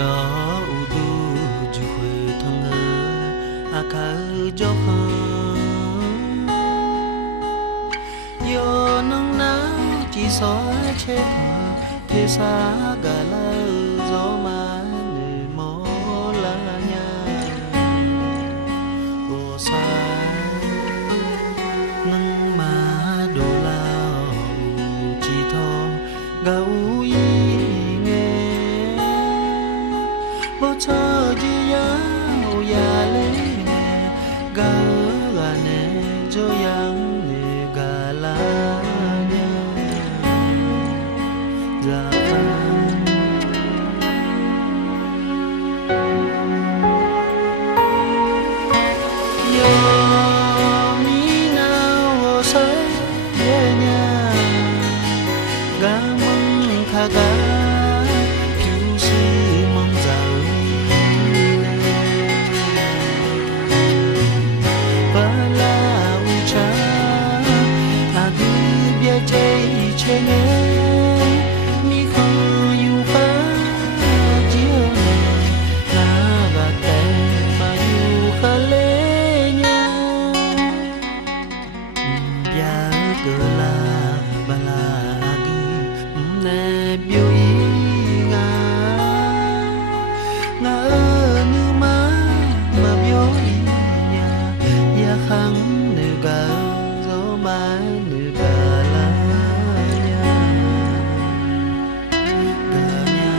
gió u du ju khuê thăng hơ a khá gió khơ yo nâng nắng chỉ soi che thờ thế xa cả lơ gió má nơi mô la nha ô xa nâng má đồ lao chỉ thô gấu y nghe bố chờ chỉ ya ô ya lê gà gà nè cho yang nè gà la nha ra ga phiêu sư mong giàu và là u cha à cứ bia chay che nghe mi không yêu phá chiều là và tên mà yêu khá lê nha bia cờ la ba la nè biểu ý ngà ngà như má mà biểu ý nhà ya khăng nè gà gió mái nè gà la nha gà nha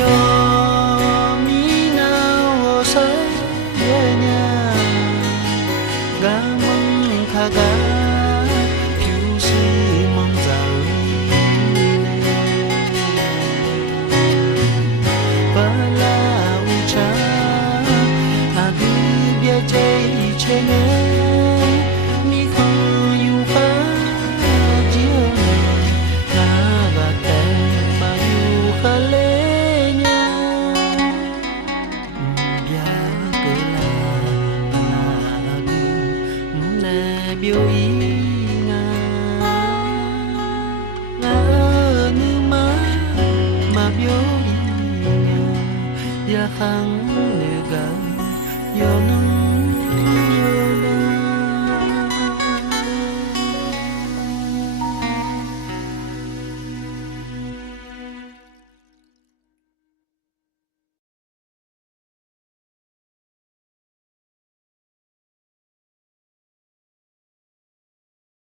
yo mi nào say về nhà ga mong kha ga phiêu sư mong giàu và là u cha à cứ bia chay che nghe mi không yêu phá chiều là và tên mà yêu khá lê biểu ý ngà ngà như má mà biểu ý ngà ya khăng nè gà